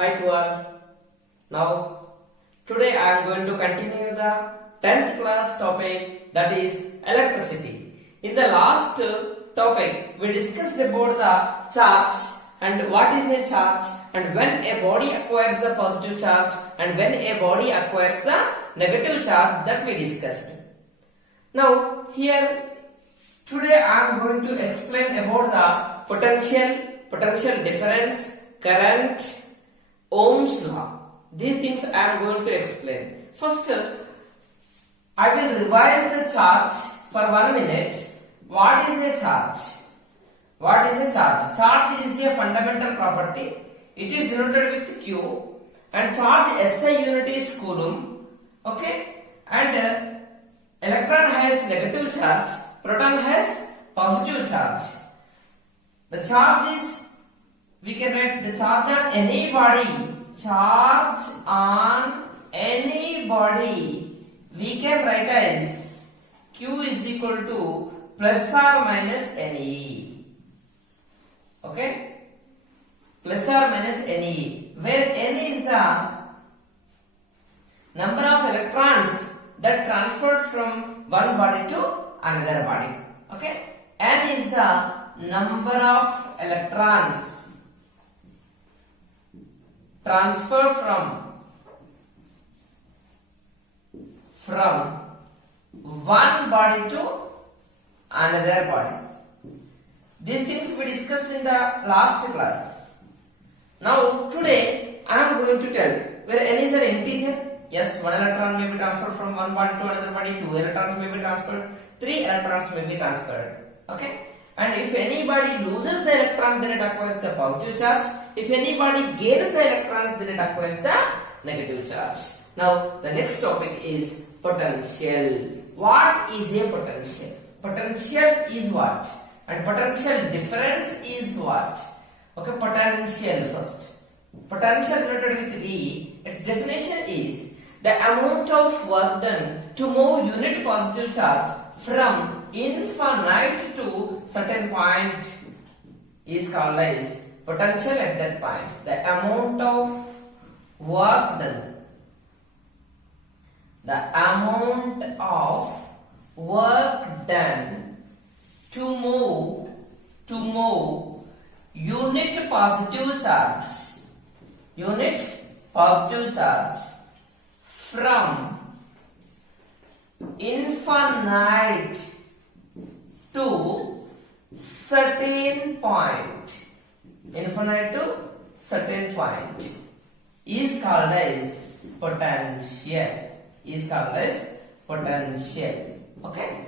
Hi to all. Now, today I am going to continue the 10th class topic, that is electricity. In the last topic, we discussed about the charge and what is a charge and when a body acquires the positive charge and when a body acquires the negative charge, that we discussed. Now, here today I am going to explain about the potential difference, current, Ohm's law. These things I am going to explain. First, I will revise the charge for 1 minute. What is a charge? What is a charge? Charge is a fundamental property. It is denoted with Q and charge SI unit is Coulomb. Okay? And electron has negative charge, proton has positive charge. The charge is, we can write the charge on any body. Charge on any body we can write as Q is equal to plus or minus NE. Okay? Plus or minus NE, where N is the number of electrons that transferred from one body to another body. Okay? N is the number of electrons transfer from one body to another body. These things we discussed in the last class. Now today I am going to tell where n is an integer. Yes, one electron may be transferred from one body to another body, 2 electrons may be transferred, 3 electrons may be transferred. Okay? And if anybody loses the electron, then it acquires the positive charge. If anybody gains the electrons, then it acquires the negative charge. Now, the next topic is potential. What is a potential? Potential is what? And potential difference is what? Okay, potential first. Potential denoted with E, its definition is the amount of work done to move unit positive charge from infinite to certain point is called as potential at that point. The amount of work done. The amount of work done to move unit positive charge. Unit positive charge from infinite to certain point, infinite to certain point is called as potential. Is called as potential. Okay?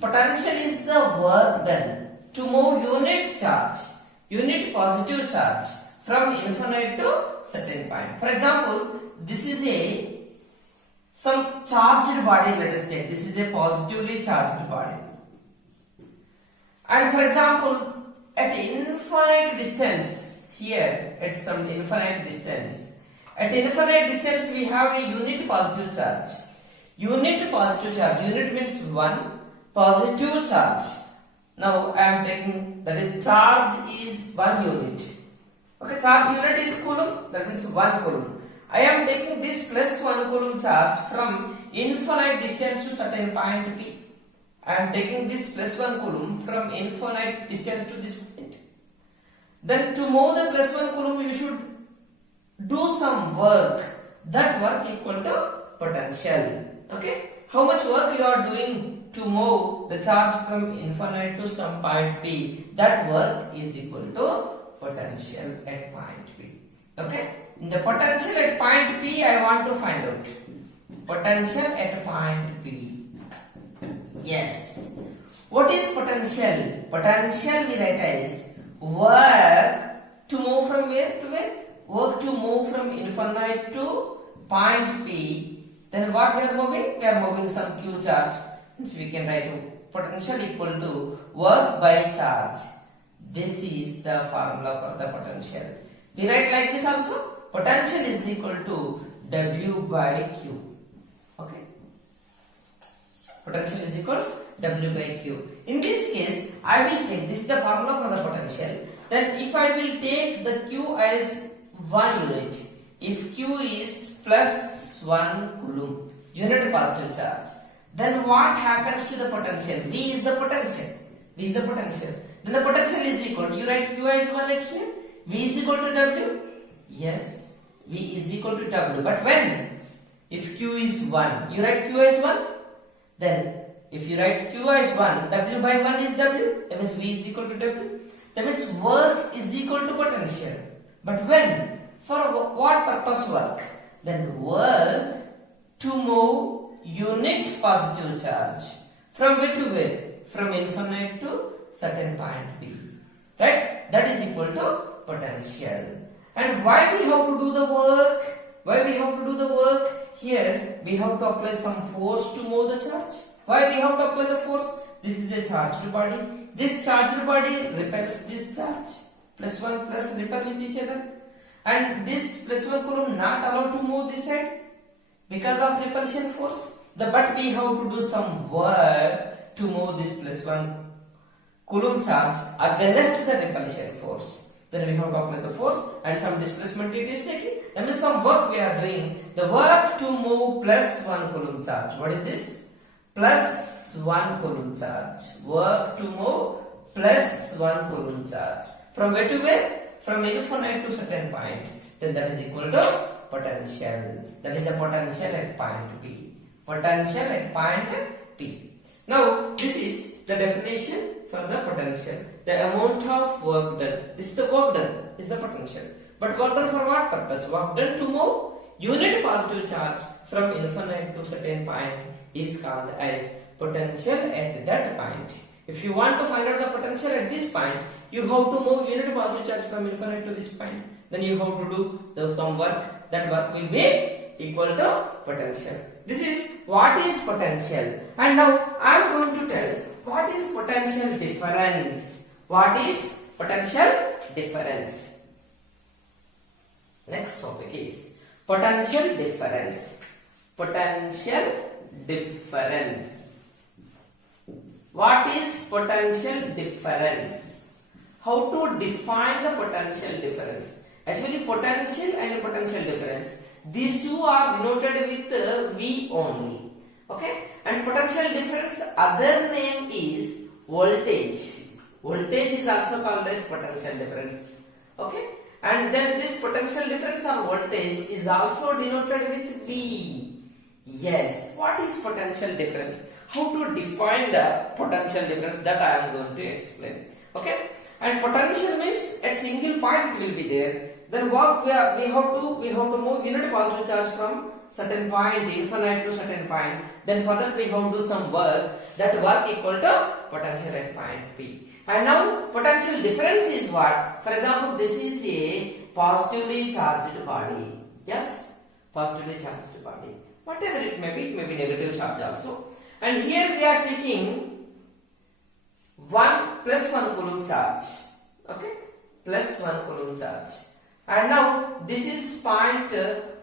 Potential is the work done to move unit charge, unit positive charge from infinite to certain point. For example, this is some charged body, let us take. This is a positively charged body. And for example, at infinite distance, here at some infinite distance, at infinite distance we have a unit positive charge. Unit positive charge, unit means 1, positive charge. Now I am taking, that is charge is 1 unit. Okay, charge unit is Coulomb, that means 1 Coulomb. I am taking this plus 1 Coulomb charge from infinite distance to certain point P. I am taking this plus 1 Coulomb from infinite distance to this point. Then to move the plus 1 Coulomb you should do some work. That work equal to potential. Okay? How much work you are doing to move the charge from infinite to some point P? That work is equal to potential at point P. Okay? In the potential at point P, I want to find out. Potential at point P. Yes. What is potential? Potential we write as work to move from where to where? Work to move from infinite to point P. Then what we are moving? We are moving some Q charge. So we can write potential equal to work by charge. This is the formula for the potential. We write like this also. Potential is equal to W by Q. Okay. Potential is equal to W by Q. In this case, I will take, this is the formula for the potential. Then if I will take the Q as 1 unit. If Q is plus 1 coulomb, unit positive charge, then what happens to the potential? V is the potential. V is the potential. Then the potential is equal to, you write Q as 1 at here. V is equal to W. Yes, V is equal to W. But when? If Q is 1, you write Q as 1. Then if you write Q as 1, W by 1 is W. That means V is equal to W. That means work is equal to potential. But when? For what purpose work? Then work to move unit positive charge. From where to where? From infinite to certain point B. Right? That is equal to potential. And why we have to do the work? Why we have to do the work? Here we have to apply some force to move the charge. Why we have to apply the force? This is a charged body. This charged body repels this charge. Plus 1 plus repel with each other. And this plus 1 coulomb not allowed to move this side because of repulsion force. But we have to do some work to move this plus 1 coulomb charge against the repulsion force. Then we have to apply the force and some displacement it is taking. That means some work we are doing. The work to move plus 1 coulomb charge. What is this? Plus 1 coulomb charge. Work to move plus 1 coulomb charge. From where to where? From infinite to certain point. Then that is equal to potential. That is the potential at point P. Potential at point P. Now this is the definition for the potential. The amount of work done. This is the work done. This is the potential. But work done for what purpose? Work done to move unit positive charge from infinite to certain point is called as potential at that point. If you want to find out the potential at this point, you have to move unit positive charge from infinite to this point. Then you have to do some work. That work will be equal to potential. This is what is potential. And now I am going to tell what is potential difference. What is potential difference? Next topic is potential difference. Potential difference. What is potential difference? How to define the potential difference? Actually, potential and potential difference, these two are denoted with V only. Okay? And potential difference, other name is voltage. Voltage is also called as potential difference. Okay? And then this potential difference or voltage is also denoted with V. Yes. What is potential difference? How to define the potential difference, that I am going to explain. Okay? And potential means at single point it will be there. Then what we have to move unit positive charge from certain point infinite to certain point. Then further we have to do some work. That work equal to potential at point P. And now potential difference is what? For example, this is a positively charged body. Yes, positively charged body. Whatever it may be negative charge also. And here we are taking 1 plus 1 coulomb charge. Okay, plus 1 coulomb charge. And now this is point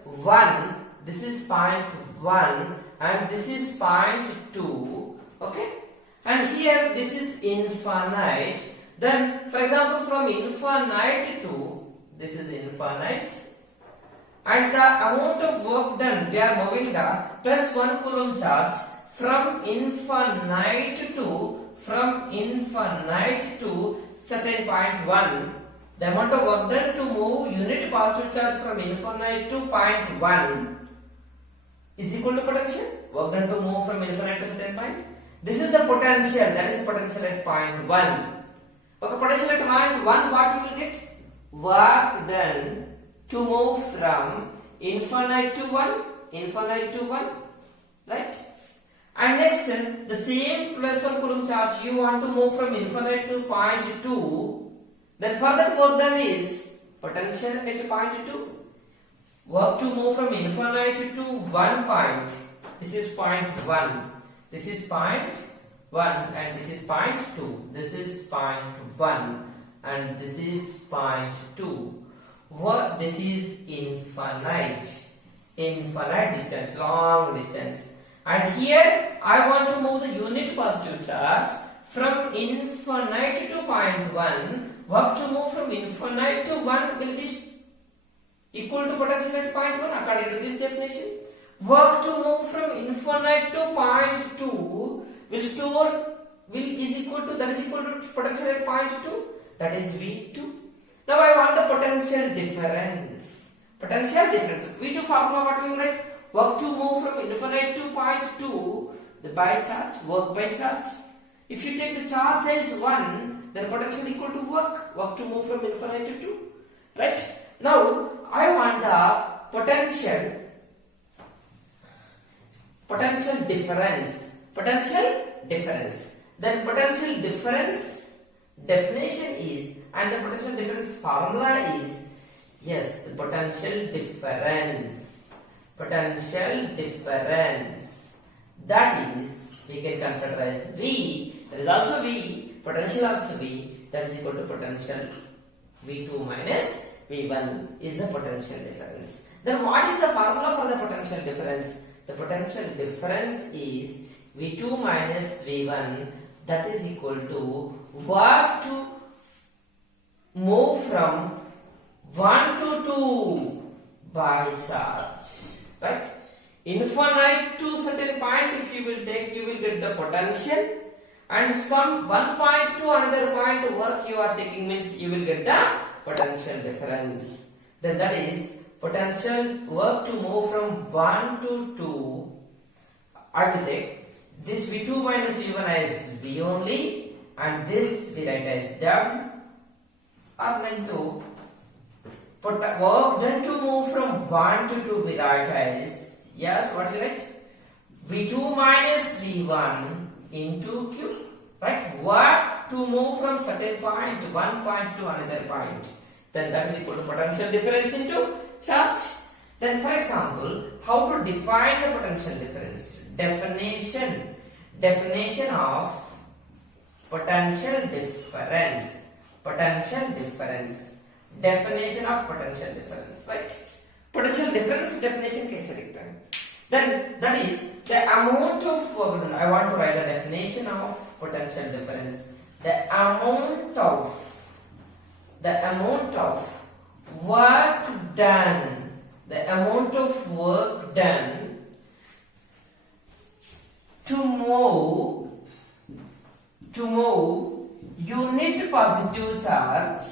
1, this is point 1, and this is point 2. Okay, and here this is infinite. Then, for example, from infinite to this is infinite, and the amount of work done, we are moving the plus 1 coulomb charge from infinite to certain point 1. The amount of work done to move unit positive charge from infinite to point 1 is equal to potential. Work done to move from infinite to certain point. This is the potential, that is potential at point 1. Okay, potential at point 1, what you will get? Work done to move from infinite to 1, right? And next, the same plus 1 coulomb charge you want to move from infinite to point 2. Then further work done is potential at point 2. Work to move from infinite to 1 point. This is point 1. This is point 1 and this is point 2. This is point 1 and this is point 2. What? This is infinite distance, long distance. And here I want to move the unit positive charge from infinite to point 1. Work to move from infinite to 1 will be equal to potential at point 1 according to this definition. Work to move from infinite to point 2 is equal to potential at point 2, that is V2. Now I want the potential difference. Potential difference. V2 formula, what we write? Work to move from infinite to point 2, the by charge, work by charge. If you take the charge as 1, then potential equal to work to move from infinite to 2. Right? Now I want the potential difference. Then potential difference definition is, and the potential difference formula is, yes, the potential difference. That is, we can consider as V. There is also V. Potential also V. That is equal to potential V2 minus V1 is the potential difference. Then what is the formula for the potential difference? The potential difference is V2 minus V1, that is equal to work to move from 1 to 2 by charge. Right? Infinite to certain point, if you will take, you will get the potential, and some one point to another point work you are taking means you will get the potential difference. Then that is potential work to move from 1 to 2. I will take this V2 minus V1 as V only, and this we write as W, or like to put work done to move from 1 to 2 we write as, yes, what we write? V2 minus V1 into Q. Right? Work to move from certain point, one point to another point. Then that is equal to potential difference into charge. Then for example, how to define the potential difference? Definition of potential difference. Definition of potential difference, right? Potential difference definition case लिखते हैं. Then that is the amount of work done. I want to write a definition of potential difference. The amount of work done. The amount of work done to move unit positive charge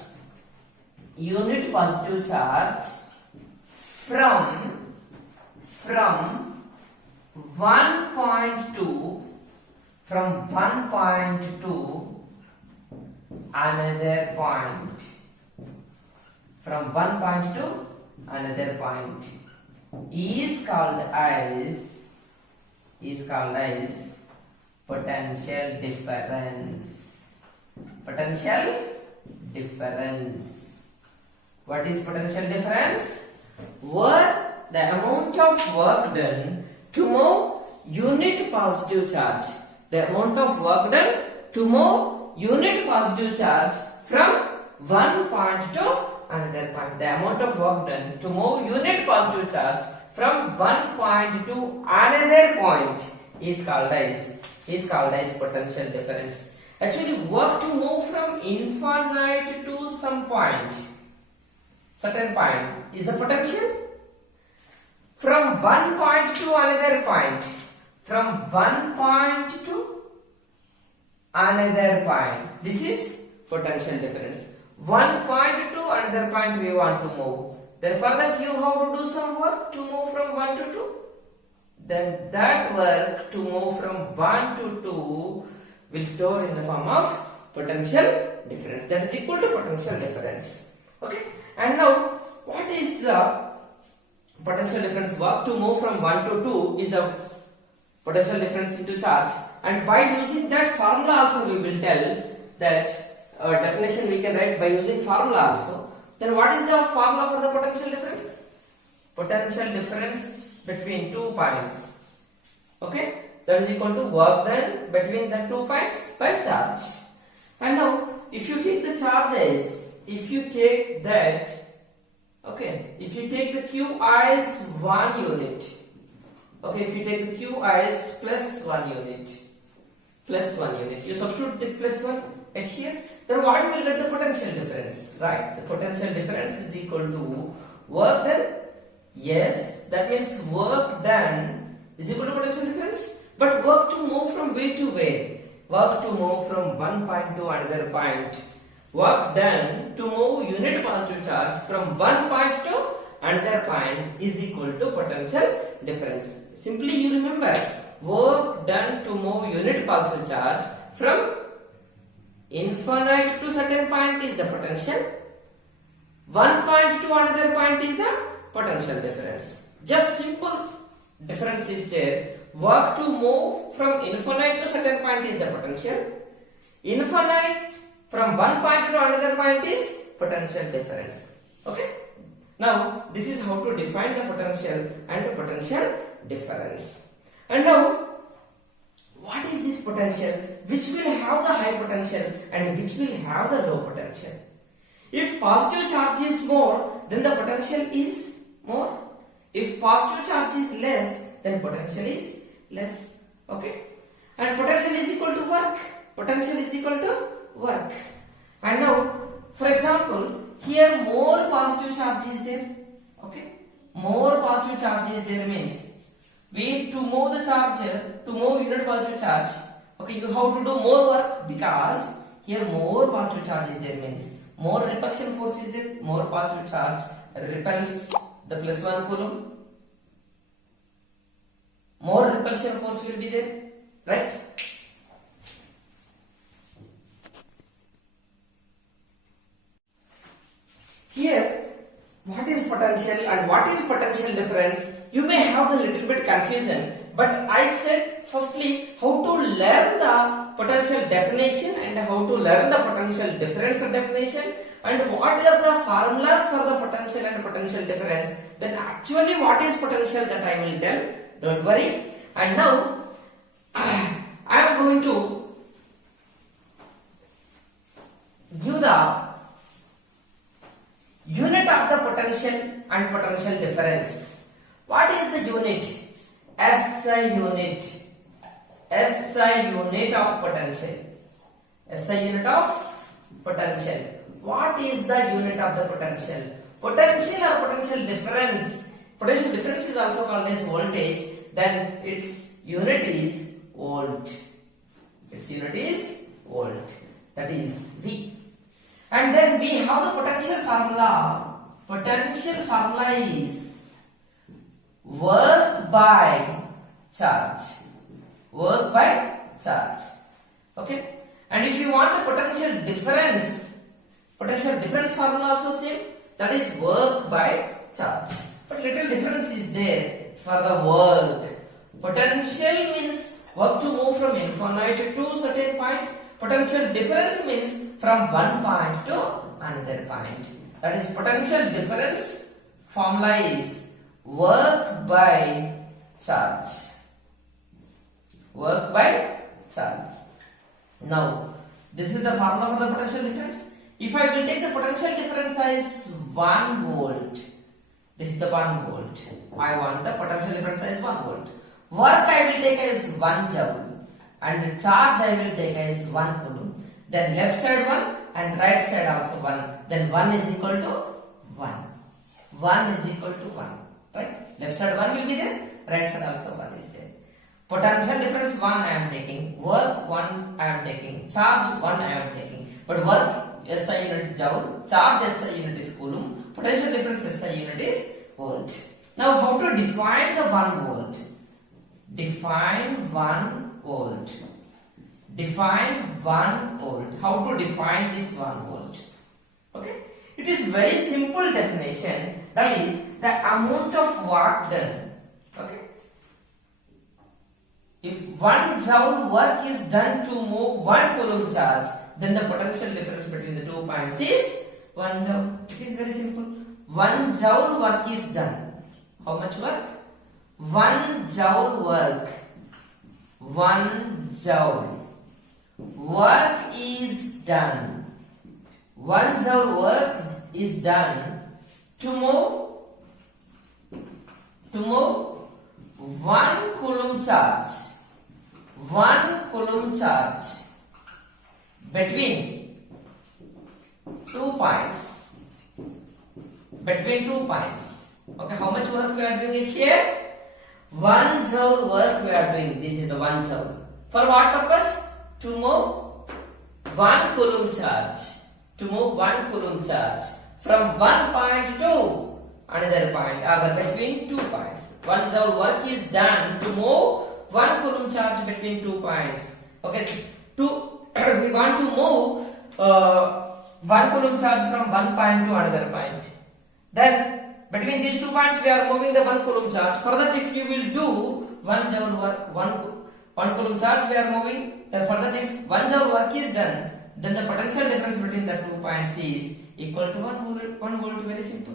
from one point to another point. From one point to another point is called as potential difference. What is potential difference? The amount of work done to move unit positive charge. The amount of work done to move unit positive charge from one point to another point. The amount of work done to move unit positive charge from one point to another point is called as potential difference. Actually, work to move from infinite to some point, certain point, is the potential. From one point to another point, from one point to another point, this is potential difference. One point to another point we want to move. Then for that you have to do some work to move from 1 to 2. Then that work to move from 1 to 2 will store in the form of potential difference. That is equal to potential difference. Okay. And now what is the potential difference? Work to move from 1 to 2 is the potential difference into charge. And by using that formula also we will tell that definition we can write by using formula also. Then what is the formula for the potential difference? Potential difference between 2 points. Okay, that is equal to work done between the 2 points by charge. And now if you take the charges, if you take that, okay, if you take the Qi as 1 unit, okay, if you take the Qi as plus 1 unit, you substitute the plus 1 at here, then what you will get the potential difference, right? The potential difference is equal to Work done? Yes, that means work done is equal to potential difference. But work to move from where to where? Work to move from one point to another point. Work done to move unit positive charge from one point to another point is equal to potential difference. Simply you remember, work done to move unit positive charge from infinite to certain point is the potential. One point to another point is the potential difference. Just simple difference is there. Work to move from infinite to certain point is the potential. Infinite from one point to another point is potential difference. Okay. Now this is how to define the potential and the potential difference. And now what is this potential? Which will have the high potential and which will have the low potential? If positive charge is more, then the potential is more. If positive charge is less, then potential is less. Okay? And potential is equal to work. Potential is equal to work. And now, for example, here more positive charge is there. Okay? More positive charge is there means we to move the charge, to move unit positive charge. Okay, you have to do more work because here more positive charge is there means more repulsion force is there, more positive charge repels the plus 1 coulomb. More repulsion force will be there, right? Here, what is potential and what is potential difference? You may have a little bit confusion, but I said firstly how to learn the potential definition and how to learn the potential difference definition and what are the formulas for the potential and potential difference. Then actually what is potential that I will tell. Don't worry. And now I am going to give the unit of the potential and potential difference. What is the unit? SI unit. SI unit of potential. SI unit of potential. What is the unit of the potential? Potential or potential difference. Potential difference is also called as voltage. Then its unit is volt. Its unit is volt. That is V. And then we have the potential formula. Potential formula is work by charge. Work by charge. Okay. And if you want the potential difference formula also same. That is work by charge. But little difference is there for the work. Potential means work to move from infinite to certain point. Potential difference means from one point to another point. That is potential difference formula is work by charge. Work by charge. Now, this is the formula for the potential difference. If I will take the potential difference as 1 volt, this is the 1 volt. I want the potential difference as 1 volt. Work I will take as 1 joule and charge I will take as 1 coulomb. Then left side 1 and right side also 1. Then 1 is equal to 1. 1 is equal to 1. Right? Left side 1 will be there. Right side also 1 is there. Potential difference 1 I am taking. Work 1 I am taking. Charge 1 I am taking. But work SI unit joule. Charge SI unit is coulomb. Potential difference SI unit is volt. Now how to define the 1 volt? Define 1 volt. Define 1 volt. How to define this 1 volt? Okay. It is very simple definition. That is the amount of work done. Okay. If 1 joule work is done to move 1 coulomb charge, then the potential difference between the 2 points is 1 joule. It is very simple. 1 joule work is done. How much work? 1 joule work. 1 joule work is done. 1 joule work is done to move 1 coulomb charge. 1 coulomb charge between 2 points. Between 2 points. Okay, how much work we are doing it here? 1 joule work we are doing. This is the 1 joule. For what purpose? To move 1 coulomb charge. To move 1 coulomb charge from one point to another point, or between 2 points. 1 joule work is done to move 1 coulomb charge between 2 points. Okay, we want to move 1 coulomb charge from one point to another point. Then between these 2 points we are moving the 1 coulomb charge. For that, if you will do 1 joule work, 1 coulomb charge we are moving. Then further, if 1 joule work is done, then the potential difference between the 2 points is equal to 1 volt. Very simple.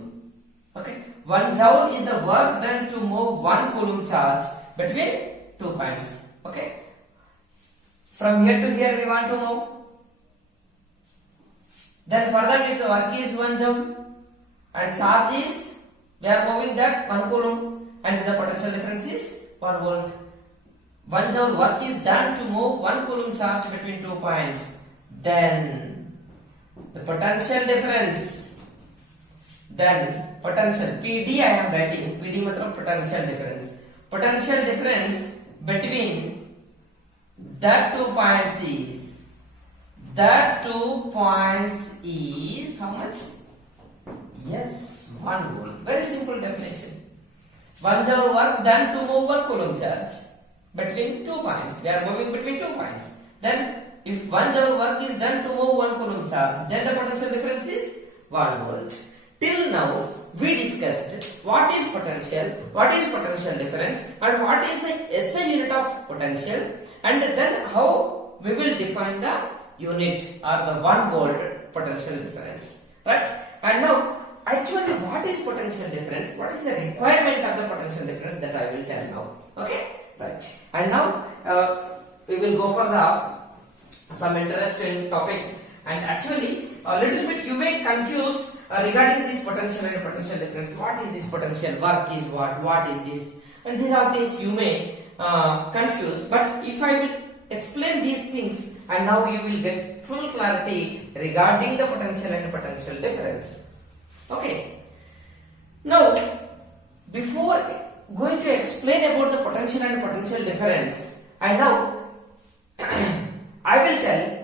Okay, 1 joule is the work done to move 1 coulomb charge between 2 points. Okay, from here to here we want to move. Then further, if the work is 1 joule and charge is, we are moving that 1 coulomb, and the potential difference is 1 volt. 1 joule work is done to move 1 coulomb charge between 2 points. Then the potential difference, PD I am writing, PD matlab potential difference. Potential difference between that 2 points is how much? Yes, 1 volt. Very simple definition. 1 joule work done to move 1 coulomb charge between 2 points. We are moving between 2 points. Then if 1 joule work is done to move 1 coulomb charge, then the potential difference is 1 volt. Till now we discussed what is potential difference, and what is the SI unit of potential, and then how we will define the unit or the 1 volt potential difference. Right? And now, actually, what is potential difference? What is the requirement of the potential difference? That I will tell now. Okay? Right. And now we will go for some interesting topic. And actually, a little bit you may confuse regarding this potential and potential difference. What is this potential? Work is what? What is this? And these are things you may confuse. But if I will explain these things, and now you will get full clarity regarding the potential and potential difference. Okay. Now, before going to explain about the potential and potential difference, and now I will tell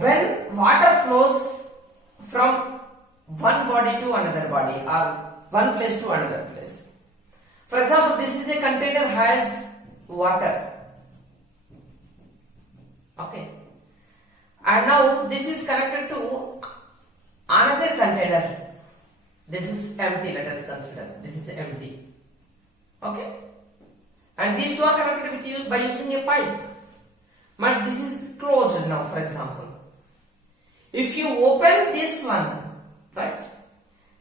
when water flows from one body to another body, or one place to another place. For example, this is a container has water. Okay. And now this is connected to another container. This is empty, let us consider. This is empty. Okay. And these two are connected with you by using a pipe. But this is closed now, for example. If you open this one, right,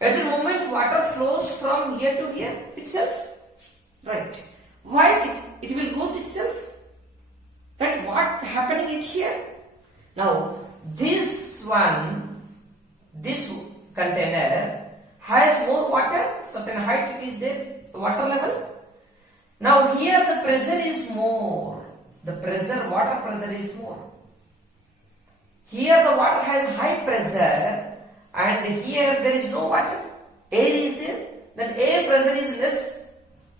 at the moment water flows from here to here itself, right? Why it will go itself? Right? What happening in here? Now this container has more water, certain height is there, water level. Now here the pressure is more. Water pressure is more. Here the water has high pressure, and here there is no water. Air is there, then air pressure is less.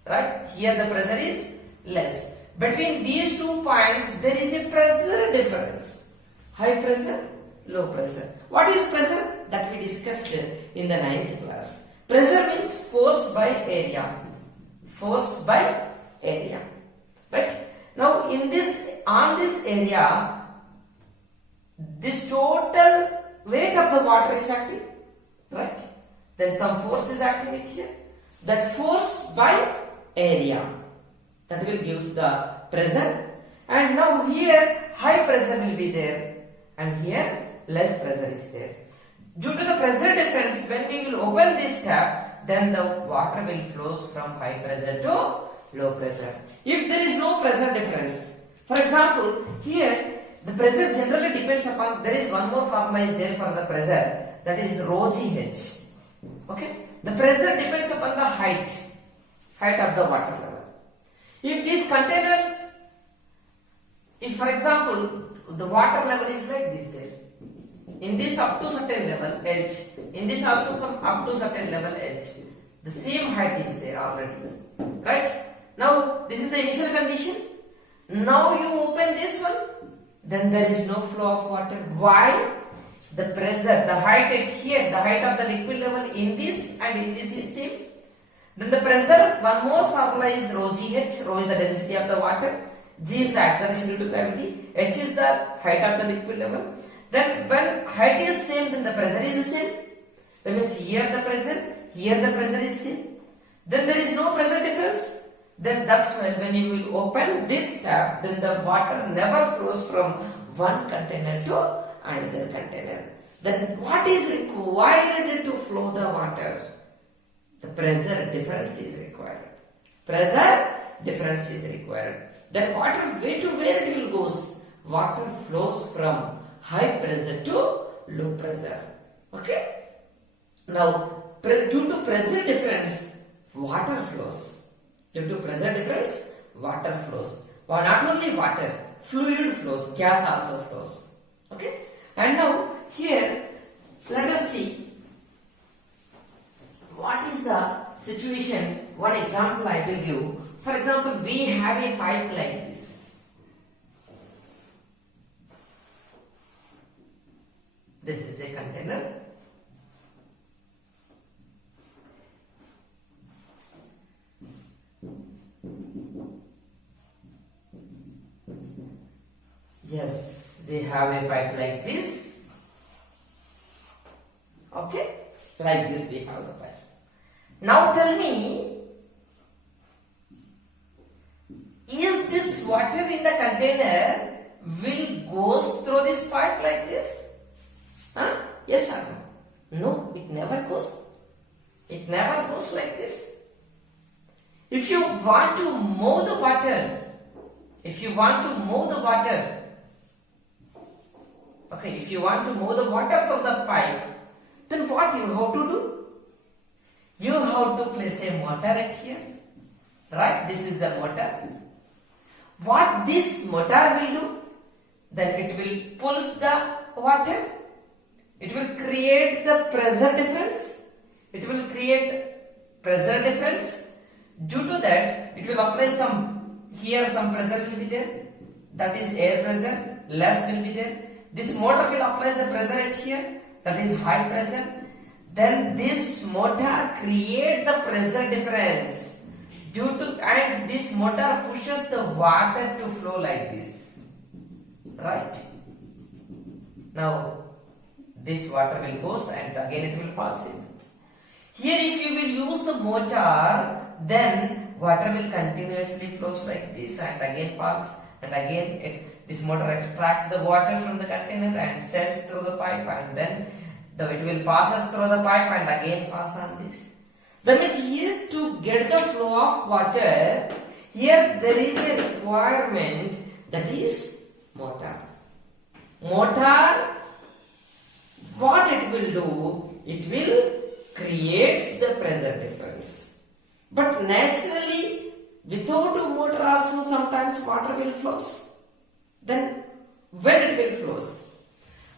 Right? Here the pressure is less. Between these 2 points there is a pressure difference. High pressure, low pressure. What is pressure? That we discussed in the 9th class. Pressure means force by area. Force by area. Right? Now on this area, this total weight of the water is acting. Right? Then some force is acting here. That force by area, that will give the pressure. And now here high pressure will be there, and here less pressure is there. Due to the pressure difference, when we will open this tap, then the water will flow from high pressure to low pressure. If there is no pressure difference, for example, here the pressure generally depends upon, there is one more formula is there for the pressure, that is rho GH. Okay, the pressure depends upon the height of the water level. If these containers, if for example the water level is like this there, in this up to certain level h, in this also some up to certain level h. The same height is there already, right? Now this is the initial condition. Now you open this one, then there is no flow of water. Why? The pressure, the height at here, the height of the liquid level in this and in this is same. Then the pressure, one more formula is rho gh. Rho is the density of the water, g is the acceleration due to gravity, h is the height of the liquid level. Then when height is same, then the pressure is the same. That means here the pressure is same. Then there is no pressure difference. Then that's when you will open this tap, then the water never flows from one container to another container. Then what is required to flow the water? The pressure difference is required. Pressure difference is required. Then water, where it will goes? Water flows from high pressure to low pressure. Okay? Now, due to pressure difference, water flows. Due to pressure difference, water flows. Well, not only water, fluid flows, gas also flows. Okay? And now, here, let us see what is the situation. One example I will give. For example, we have a pipe like this. This is a container. Yes, we have a pipe like this. Okay, like this we have the pipe. Now tell me, is this water in the container will goes through this pipe like this? Huh? Yes or no? No, it never goes. It never goes like this. If you want to move the water, if you want to move the water through the pipe, then what you have to do? You have to place a motor at here. Right? This is the motor. What this motor will do? Then it will pulse the water. It will create the pressure difference. It will create pressure difference. Due to that, it will apply some pressure will be there. That is air pressure. Less will be there. This motor will apply the pressure at here. That is high pressure. Then this motor create the pressure difference. And this motor pushes the water to flow like this. Right? Now, this water will go and again it will fall in. Here if you will use the motor, then water will continuously flows like this and again falls and again this motor extracts the water from the container and sends through the pipe and then it will passes through the pipe and again falls on this. That means here to get the flow of water, here there is a requirement, that is motor. Motor, what it will do? It will create the pressure difference. But naturally, without a motor also sometimes water will flows. Then when it will flows?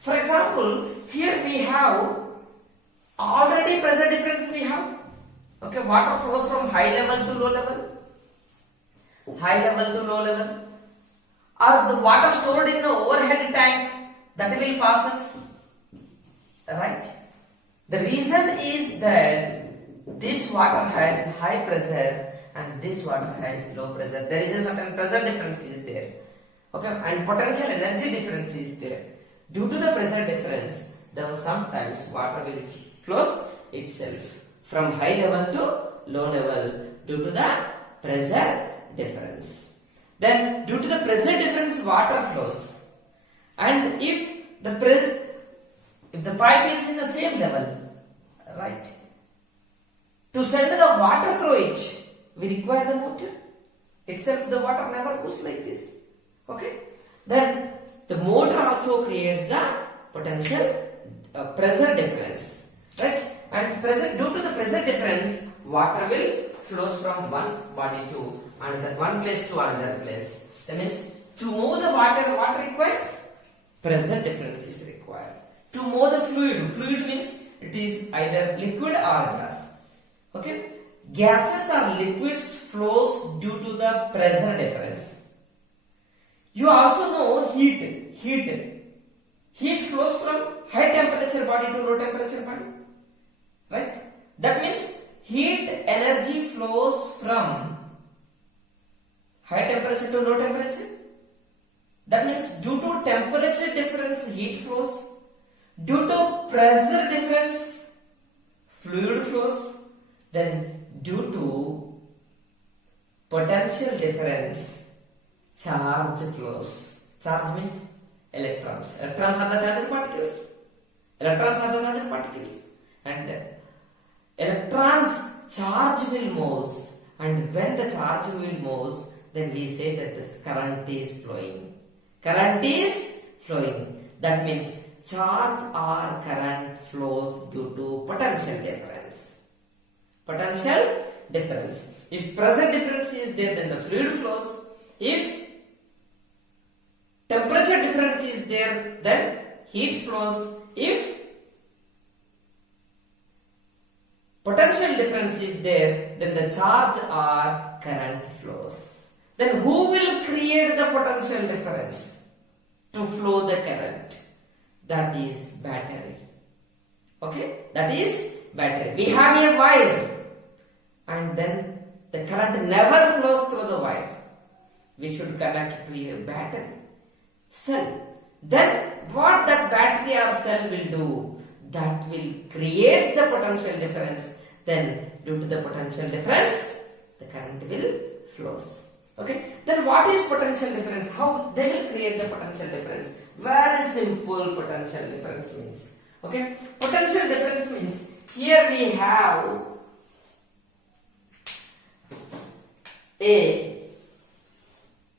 For example, here we have already pressure difference we have. Okay, water flows from high level to low level. High level to low level. Or the water stored in the overhead tank, that will pass us. Right? The reason is that this water has high pressure and this water has low pressure. There is a certain pressure difference is there. Okay, and potential energy difference is there. Due to the pressure difference, there was sometimes water will flows itself from high level to low level due to the pressure difference. Then due to the pressure difference, water flows. And if the pipe is in the same level, right? To send the water through it, we require the motor. Itself the water never goes like this. Okay? Then the motor also creates the potential pressure difference. Right? And due to the pressure difference, water will flows from one body to another, one place to another place. That means to move the water, what requires? Pressure difference is required. to move the fluid. Fluid means it is either liquid or gas. Okay. Gases or liquids flows due to the pressure difference. You also know heat. Heat flows from high temperature body to low temperature body. Right? That means heat energy flows from high temperature to low temperature. That means due to temperature difference, heat flows. Due to pressure difference, fluid flows. Then due to potential difference, charge flows. Charge means electrons. Electrons are the charged particles. And electrons charge will move. And when the charge will move, then we say that this current is flowing. Current is flowing. That means charge or current flows due to potential difference. Potential difference. If pressure difference is there, then the fluid flows. If temperature difference is there, then heat flows. If potential difference is there, then the charge or current flows. Then who will create the potential difference to flow the current? That is battery. Okay, that is battery. We have a wire, and then the current never flows through the wire. We should connect to a battery cell. Then what that battery or cell will do? That will create the potential difference. Then due to the potential difference, the current will flows. Okay. Then what is potential difference? How they will create the potential difference? Very simple. Potential difference means. Okay. Potential difference means here we have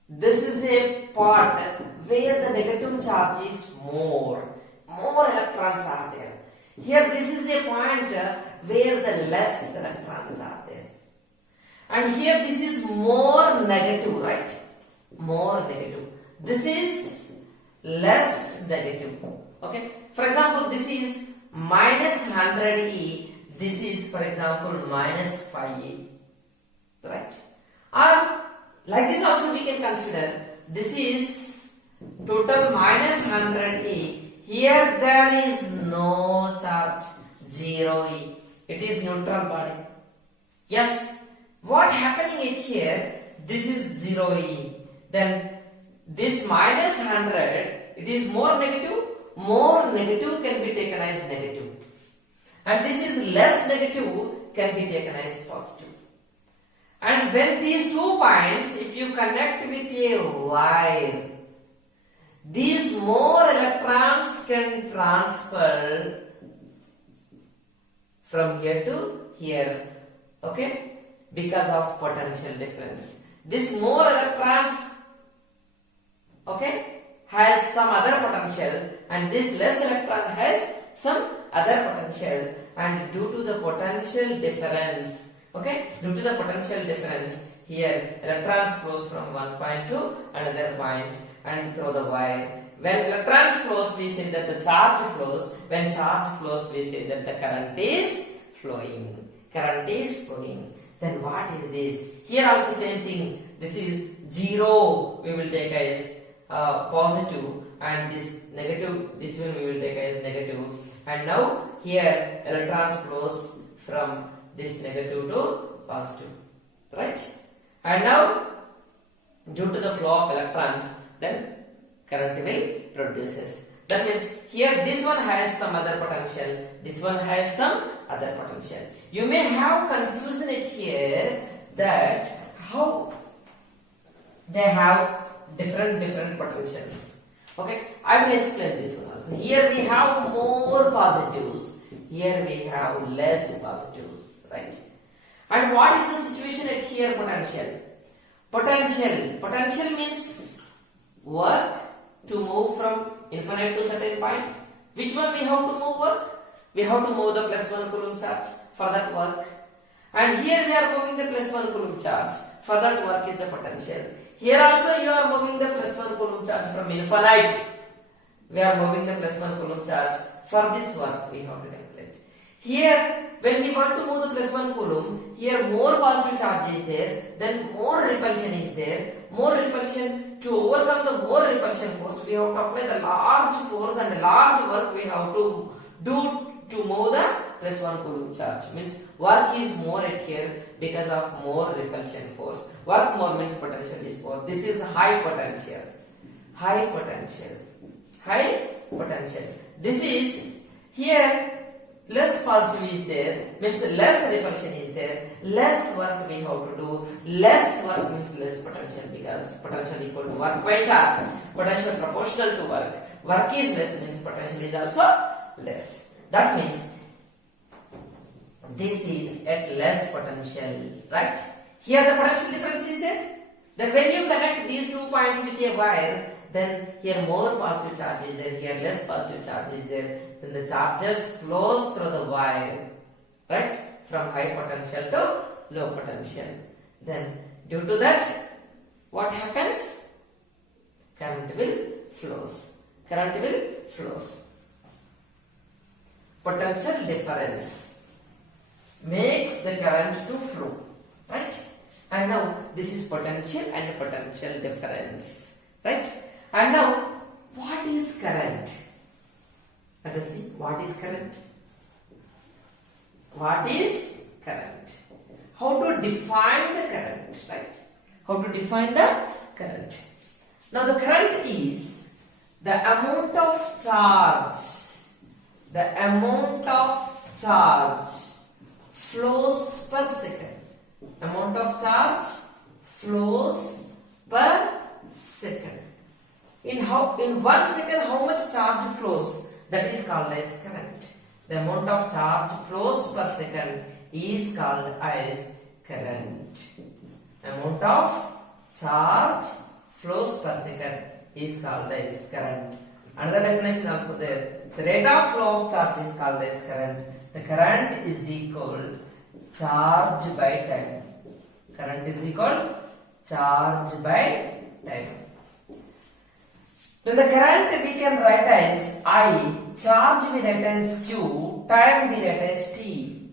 this is a part where the negative charge is more electrons are there. Here this is a point where the less electrons are there. And here this is more negative, right? More negative. This is less negative. Okay. For example, this is minus 100E. This is, for example, minus 5E. Right? Or like this also we can consider. This is total minus 100E. Here there is no charge, 0E. It is neutral body. Yes. What happening is here, this is 0E. Then this minus 100, it is more negative can be taken as negative. And this is less negative can be taken as positive. And when these 2 points, if you connect with a wire, these more electrons can transfer from here to here. Okay? Because of potential difference. This more electrons, okay, has some other potential, and this less electron has some other potential, and due to the potential difference, okay, due to the potential difference, here electrons flows from one point to another point and through the wire. When electrons flows, we say that the charge flows. When charge flows, we say that the current is flowing. Current is flowing. Then what is this? Here also same thing. This is 0. We will take as positive, and this negative. This one we will take as negative. And now here electrons flows from this negative to positive, right? And now due to the flow of electrons, then current will produces. That means here this one has some other potential, this one has some other potential. You may have confusion it here that how they have different potentials. Okay, I will explain this one also. Here we have more positives, here we have less positives, right? And what is the situation at here? Potential means work to move from infinite to certain point. Which one we have to move work? We have to move the +1 coulomb charge for that work. And here we are moving the +1 coulomb charge. For that work is the potential. Here also you are moving the +1 coulomb charge from infinite. We are moving the +1 coulomb charge For this work we have to calculate. Here, when we want to move the plus 1 coulomb, here more positive charge is there, then more repulsion is there. More repulsion, to overcome the more repulsion force, we have to apply the large force and large work we have to do to move the plus 1 coulomb charge. Means work is more at here because of more repulsion force. Work more means potential is more. This is high potential. High potential. High potential. This is here less positive is there, means less repulsion is there, less work we have to do. Less work means less potential, because potential equal to work by charge. Potential proportional to work. Work is less means potential is also less. That means this is at less potential, right? Here the potential difference is there. Then when you connect these 2 points with a wire, then here more positive charge is there, here less positive charge is there. Then the charges flows through the wire, right? From high potential to low potential. Then due to that, what happens? Current will flows. Current will flows. Potential difference makes the current to flow, right? And now this is potential and potential difference, right? And now what is current? Let us see what is current. What is current? How to define the current, right? How to define the current? Now the current is the amount of charge. The amount of charge flows per second. Amount of charge flows per second. In 1 second, how much charge flows? That is called as current. The amount of charge flows per second is called as current. Amount of charge flows per second is called as current. Another definition also there. The rate of flow of charge is called as current. The current is equal charge by time. Current is equal charge by time. Then the current we can write as I, charge we write as Q, time we write as T.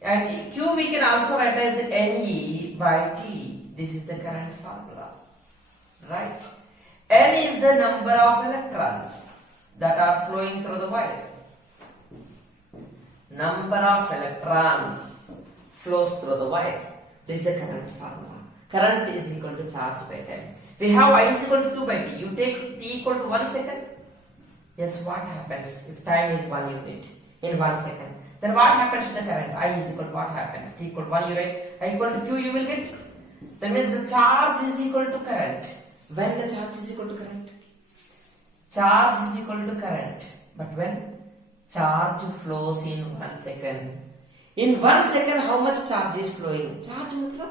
And Q we can also write as NE by T. This is the current formula, right? N is the number of electrons that are flowing through the wire. Number of electrons flows through the wire. This is the current formula. Current is equal to charge by time. We have I is equal to Q by T. You take T equal to 1 second. Yes, what happens if time is 1 unit in 1 second? Then what happens to the current? I is equal to what happens? T equal to 1 you write. I equal to Q you will get. That means the charge is equal to current. When the charge is equal to current? Charge is equal to current. But when? Charge flows in 1 second. In 1 second, how much charge is flowing? Charge from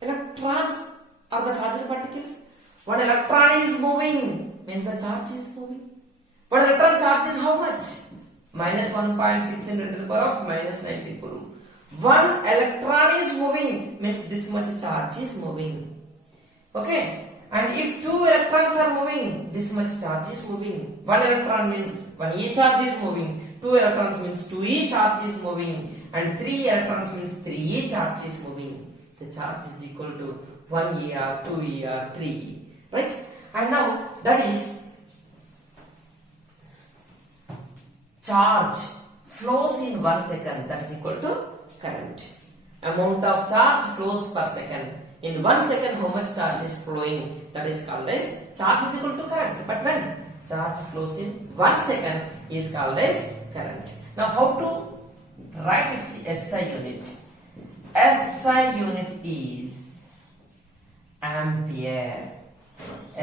electrons or the charged particles. One electron is moving, means the charge is moving. One electron charge is how much? Minus 1.6 into the power of minus 19 coulomb. One electron is moving, means this much charge is moving. Okay? And if 2 electrons are moving, this much charge is moving. 1 electron means 1 charge is moving. 2 electrons means 2 charge is moving. And 3 electrons means 3 charge is moving. The charge is equal to 1 ER, 2 ER, 3. Right? And now that is charge flows in 1 second. That is equal to current. Amount of charge flows per second. In 1 second, how much charge is flowing? That is called as charge is equal to current. But when charge flows in 1 second is called as current. Now, how to write its SI unit? SI unit is ampere.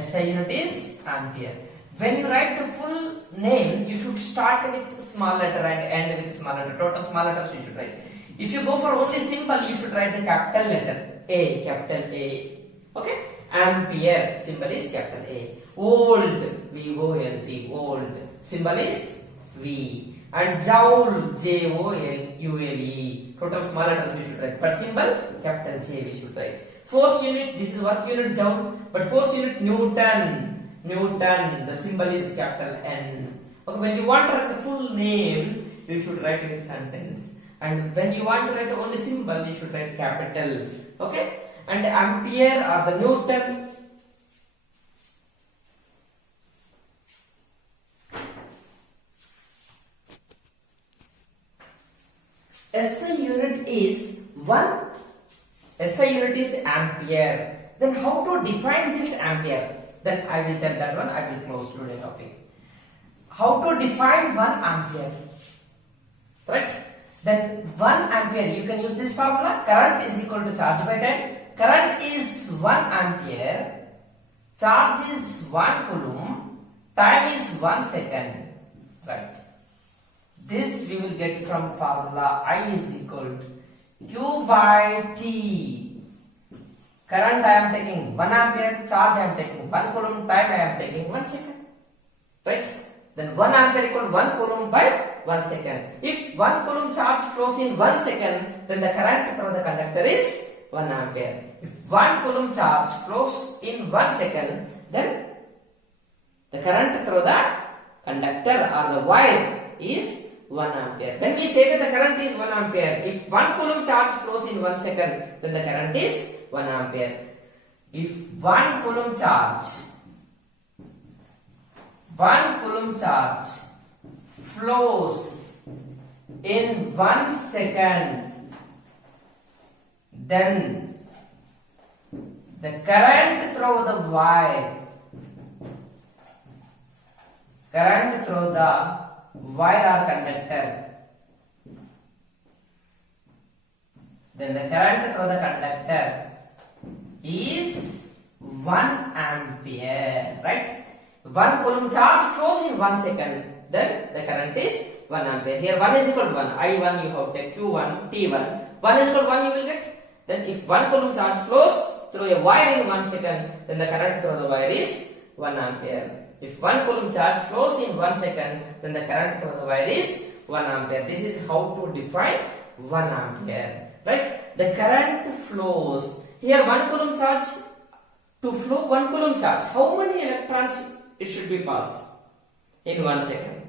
SI unit is ampere. When you write the full name, you should start with small letter and end with small letter. Total small letters you should write. If you go for only symbol, you should write the capital letter A, capital A. Okay? Ampere, symbol is capital A. Volt, V-O-L-T, volt, symbol is V. And joule, J-O-L-U-L-E. Total small letters we should write. But symbol, capital J we should write. Force unit, this is work unit joule. But force unit Newton. Newton, the symbol is capital N. Okay, when you want to write the full name, you should write in sentence. And when you want to write only symbol, you should write capital. Okay? And ampere or the Newton. SI unit is 1. SI unit is ampere. Then how to define this ampere? Then I will tell that one. I will close today's topic. How to define 1 ampere? Right? Then 1 ampere, you can use this formula. Current is equal to charge by time. Current is 1 ampere. Charge is 1 coulomb. Time is 1 second. Right? This we will get from formula I is equal to Q by T. Current I am taking 1 ampere. Charge I am taking 1 coulomb. Time I am taking 1 second. Right? Then 1 ampere equal to 1 coulomb by 1 second. If 1 coulomb charge flows in 1 second, then the current through the conductor is 1 ampere. If 1 coulomb charge flows in 1 second, then the current through the conductor or the wire is 1 ampere. When we say that the current is 1 ampere, if 1 coulomb charge flows in 1 second, then the current is 1 ampere. If 1 coulomb charge flows in 1 second, then the current through the wire or conductor, then the current through the conductor is 1 ampere, right? 1 coulomb charge flows in 1 second, then the current is 1 ampere. Here 1 is equal to 1, I1 you have to take Q1, T1, 1 is equal to 1 you will get. Then if 1 coulomb charge flows through a wire in 1 second, then the current through the wire is 1 ampere. If 1 coulomb charge flows in 1 second, then the current through the wire is 1 ampere. This is how to define 1 ampere. Right? The current flows. Here 1 coulomb charge, to flow 1 coulomb charge, how many electrons it should be passed in 1 second?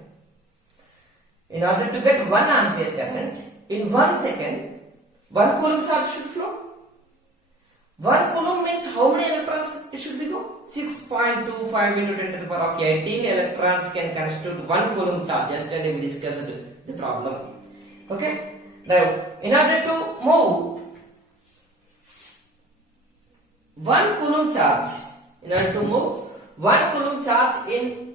In order to get 1 ampere current, in 1 second, 1 coulomb charge should flow. 1 coulomb means how many electrons it should be go? 6.25 into 10 to the power of 18 electrons can constitute 1 coulomb charge. Yesterday we discussed the problem. Okay? Now, in order to move 1 coulomb charge, in,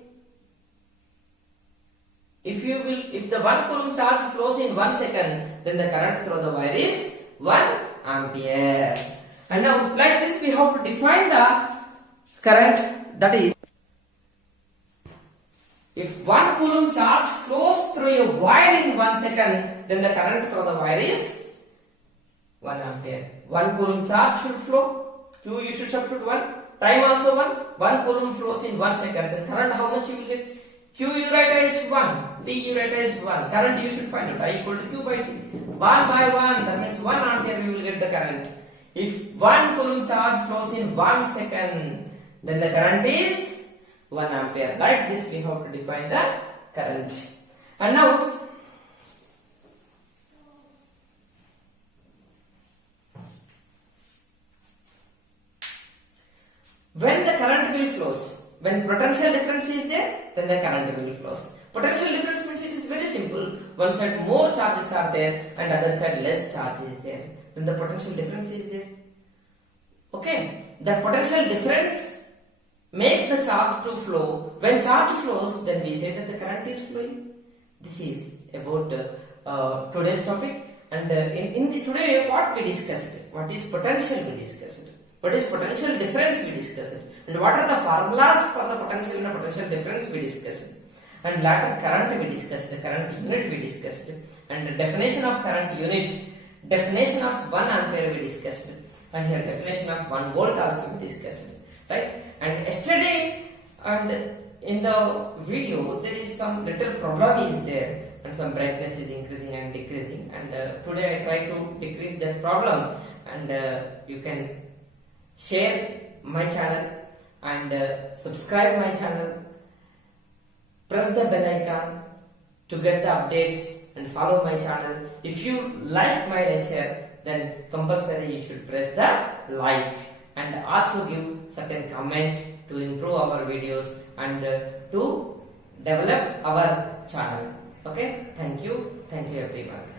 if the 1 coulomb charge flows in 1 second, then the current through the wire is 1 ampere. And now, like this, we have to define the current, that is, if 1 coulomb charge flows through a wire in 1 second, then the current through the wire is 1 ampere. 1 coulomb charge should flow. Q you should substitute 1. Time also 1. 1 coulomb flows in 1 second. Then current how much you will get? Q you write as 1. T you write as 1. Current you should find out. I equal to Q by T. 1 by 1. That means 1 ampere we will get the current. If 1 coulomb charge flows in 1 second, then the current is 1 ampere. Like this we have to define the current. And now, when the current will flows, when potential difference is there, then the current will flows. Potential difference means it is very simple. One side more charges are there and other side less charge is there. Then the potential difference is there. Okay, the potential difference makes the charge to flow. When charge flows, then we say that the current is flowing. This is about today's topic. And in the today, what we discussed? What is potential we discussed? What is potential difference we discussed? And what are the formulas for the potential and the potential difference we discussed? And later current we discussed, the current unit we discussed, and the definition of current unit, definition of 1 ampere we discussed, and here definition of 1 volt also we discussed, right? And yesterday and in the video there is some little problem is there, and some brightness is increasing and decreasing, and today I try to decrease that problem, and you can share my channel and subscribe my channel press the bell icon to get the updates and follow my channel. If you like my lecture, then compulsory you should press the like and also give certain comment to improve our videos and to develop our channel. Okay, thank you everyone.